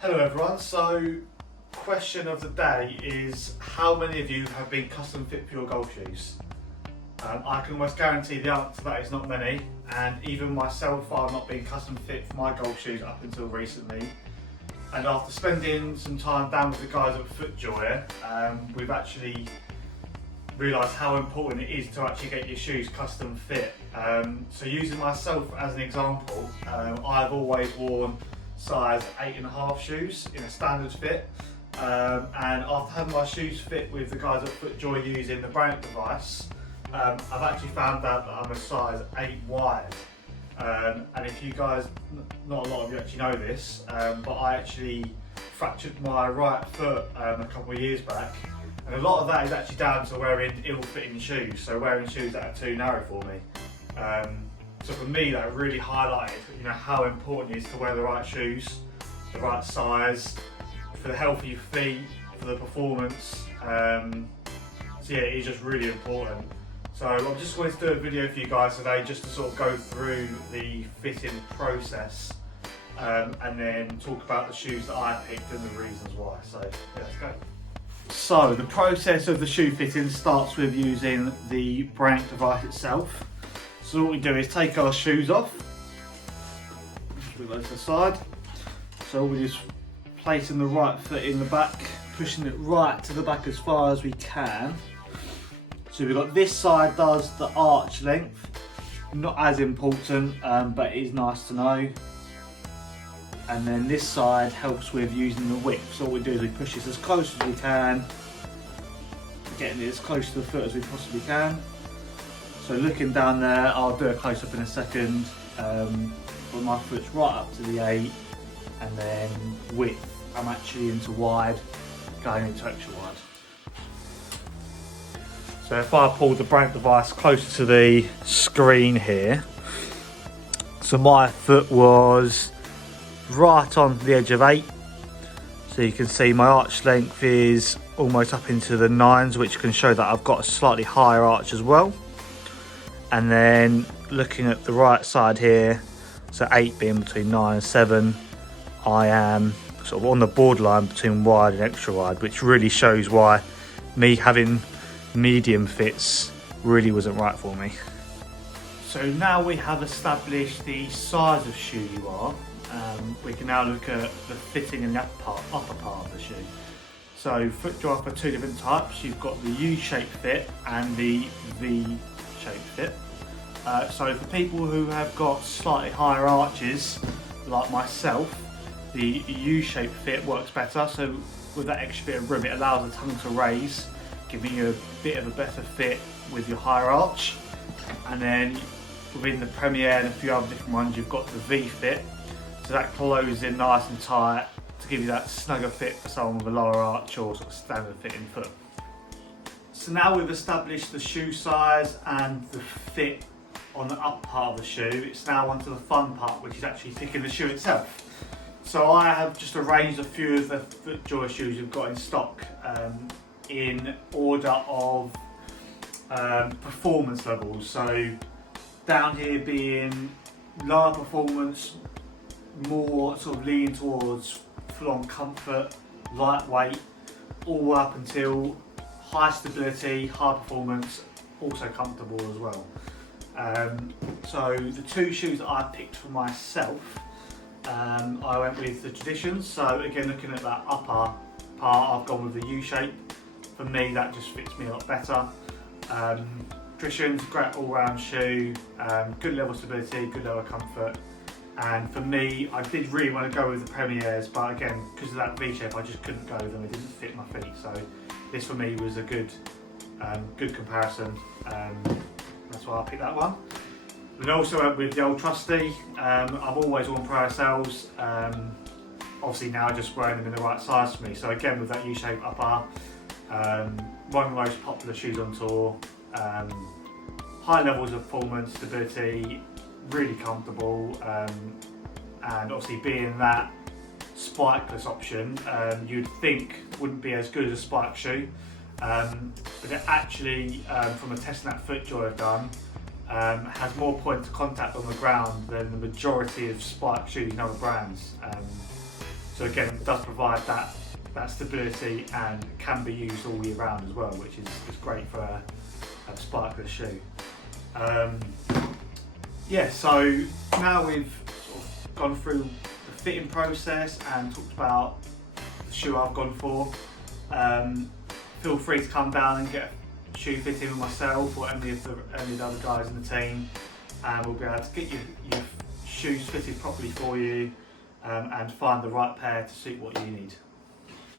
Hello everyone, so question of the day is how many of you have been custom fit for your golf shoes? I can almost guarantee the answer to that is not many, and even myself I've not been custom fit for my golf shoes up until recently. And after spending some time down with the guys at FootJoy, we've actually realised how important it is to actually get your shoes custom fit. So using myself as an example, I've always worn size 8.5 shoes in a standard fit, and after having my shoes fit with the guys at FootJoy using the Brandt device, I've actually found out that I'm a size 8 wide. And if you guys, not a lot of you actually know this, but I actually fractured my right foot a couple of years back, and a lot of that is actually down to wearing ill-fitting shoes, so wearing shoes that are too narrow for me. So for me, that really highlighted, how important it is to wear the right shoes, the right size, for the health of your feet, for the performance. So yeah, it is just really important. So I just wanted to do a video for you guys today, just to sort of go through the fitting process, and then talk about the shoes that I picked and the reasons why. So yeah, let's go. So the process of the shoe fitting starts with using the Brandt device itself. So what we do is take our shoes off, put those to the side. So we're just placing the right foot in the back, pushing it right to the back as far as we can. So we've got this side does the arch length, not as important, but it is nice to know. And then this side helps with using the width. So what we do is we push this as close as we can, getting it as close to the foot as we possibly can. So looking down there, I'll do a close up in a second, but my foot's right up to the 8, and then width, I'm actually into wide, going into extra wide. So if I pull the Brandt device closer to the screen here, so my foot was right on the edge of 8. So you can see my arch length is almost up into the 9s, which can show that I've got a slightly higher arch as well. And then looking at the right side here, so 8 being between 9 and 7, I am sort of on the borderline between wide and extra wide, which really shows why me having medium fits really wasn't right for me. So now we have established the size of shoe you are, we can now look at the fitting in the upper part of the shoe. So FootJoy offer two different types. You've got the U-shaped fit and the V-shaped fit. So for people who have got slightly higher arches, like myself, the U-shaped fit works better. So with that extra bit of room, it allows the tongue to raise, giving you a bit of a better fit with your higher arch. And then within the Premier and a few other different ones, you've got the V-fit. So that closes in nice and tight to give you that snugger fit for someone with a lower arch or sort of standard fitting foot. So now we've established the shoe size and the fit on the upper part of the shoe, it's now onto the fun part, which is actually picking the shoe itself. So I have just arranged a few of the FootJoy shoes we've got in stock in order of performance levels. So down here being lower performance, more sort of leaning towards full-on comfort, lightweight, all up until high stability, high performance, also comfortable as well. So the two shoes that I picked for myself, I went with the Traditions. So again, looking at that upper part, I've gone with the U-shape. For me, that just fits me a lot better. Traditions, great all-round shoe, good level of stability, good level of comfort. And for me, I did really want to go with the Premiers, but again, because of that V-shape, I just couldn't go with them. It didn't fit my feet. So this for me was a good comparison. That's why I picked that one. And also went with the old trusty. I've always worn Paracells. Obviously now just wearing them in the right size for me. So again with that U-shaped upper, one of the most popular shoes on tour. High levels of performance, stability, really comfortable, and obviously being that spikeless option, you'd think wouldn't be as good as a spike shoe. But it actually, from a testing that FootJoy have done, has more points of contact on the ground than the majority of spike shoes in other brands. So again, it does provide that stability and can be used all year round as well, which is great for a spikeless shoe. Yeah, so now we've sort of gone through the fitting process and talked about the shoe I've gone for. Feel free to come down and get a shoe fitting with myself or any of the other guys in the team, and we'll be able to get your shoes fitted properly for you and find the right pair to suit what you need.